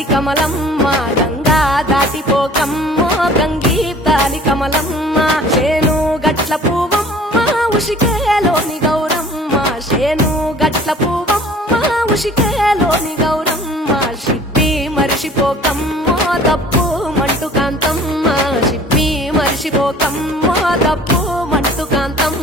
తాలి కమలమ్మ గంగా దాటిపోకమ్మ గంగీ తాలి కమలమ్మ శేను గట్ల పువ్వమ్మ ఉషికేలోని గౌరమ్మ శేను గట్ల పువ్వమ్మ ఉషికేలోని గౌరమ్మ షిప్పి మరిషిపోకమ్మ తప్పు మంటు కాంతమ్మ షిప్పి మరిషిపోకమ్మ తప్పు మంటు కాంతమ్మ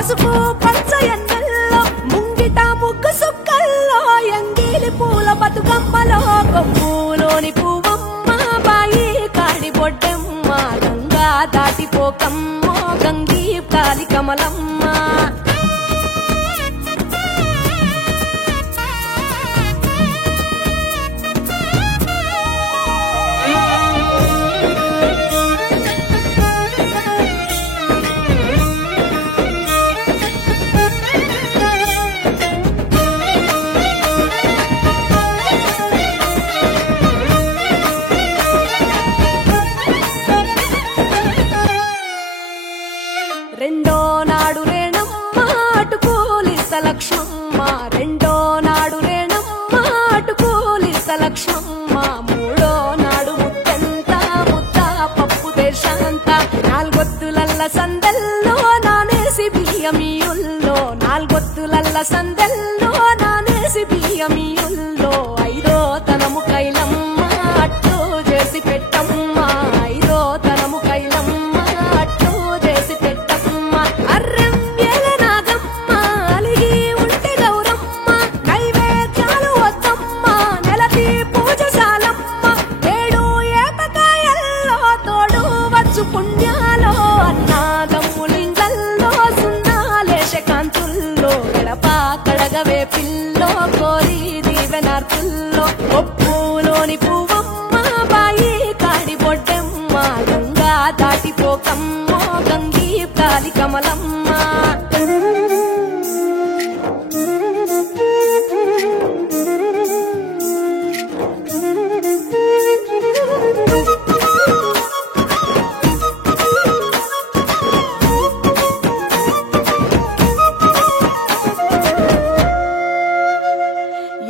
పసుపు పచ్చ ఎన్నెల్లో ముంగిట ముగ్గు సుక్కల్లో ఎంగిలి పూల బతుకమ్మలో కొమ్ములోని పువ్వమ్మ బాయి కాడి బొడ్డెమ్మ గంగా దాటిపోకమ్మ గంగీ తాలి కమలమ్మ రెండో నాడు రేణమ్మ అటుకూలిస్త లక్ష్మమ్మ రెండో నాడు రేణమ్మ అటుకూలిస్త లక్ష్మమ్మ మూడో నాడు ముద్దెంత ముద్ద పప్పు దేశంత నాలుగొత్తులల్ల సందెల్లో నానేసి బియ్యమియుల్లో నాలుగొత్తులల్ల సందెల్లో నానేసి బియ్యమియుల్లో ఐదో తనము కైలమ్మ అట్టు చేసి పెట్టమ్మ ఐదో తనము కైలమ్మ పుణ్యాలో అన్నాదమ్ములింగల్లో సున్నాలేశ కాంతుల్లో గడప కడగవే పిల్లో కోరి దీవెనార్తుల్లో ఒప్పులోని పువ్వమ్మ బాయి కాడి బొడ్డెమ్మ గంగా దాటిపోకమ్మ గంగీ తాలి కమలమ్మ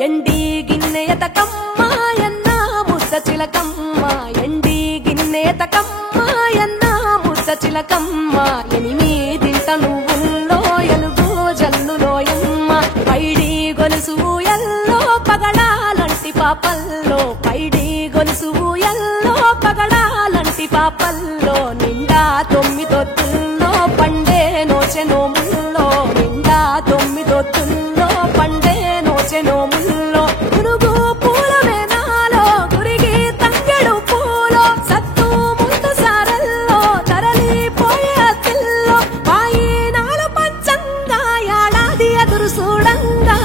ఎండి గిన్నెయతకమ్మ ఎన్న ముద్ద చిలకమ్మ ఎండి గిన్నెయతకమ్మ ఎన్న ముద్ద చిలకమ్మ ఎనిమిదింట నువ్వుల్లో ఎలుగు జల్లులోయమ్మ పైడి గొలుసు ఎల్లో పగడాలంటి పాపల్లో పైడి గొలుసు ఎల్లో పగడాలంటి పాపల్లో నిండా తొమ్మిదొత్తుల్లో పండే నోచె నోముల్లో నిండా తొమ్మిదొత్తుల్లో పండే నోచె నోముల్లో గునుగు పూల వేనాలో గురిగి తంగెడు పూలో సత్తు ముందు సారల్లో తరలిపోయే అతిల్లో పాయినాల పంచంగా ఏడాది ఎదురు చూడంగా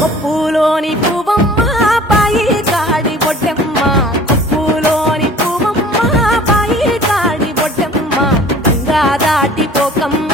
కొప్పులోని పువ్వమ్మ పాయి కాడి బొడ్డెమ్మ కొప్పులోని పువ్వమ్మ పాయి కాడి బొడ్డెమ్మ గంగా దాటిపోకమ్మ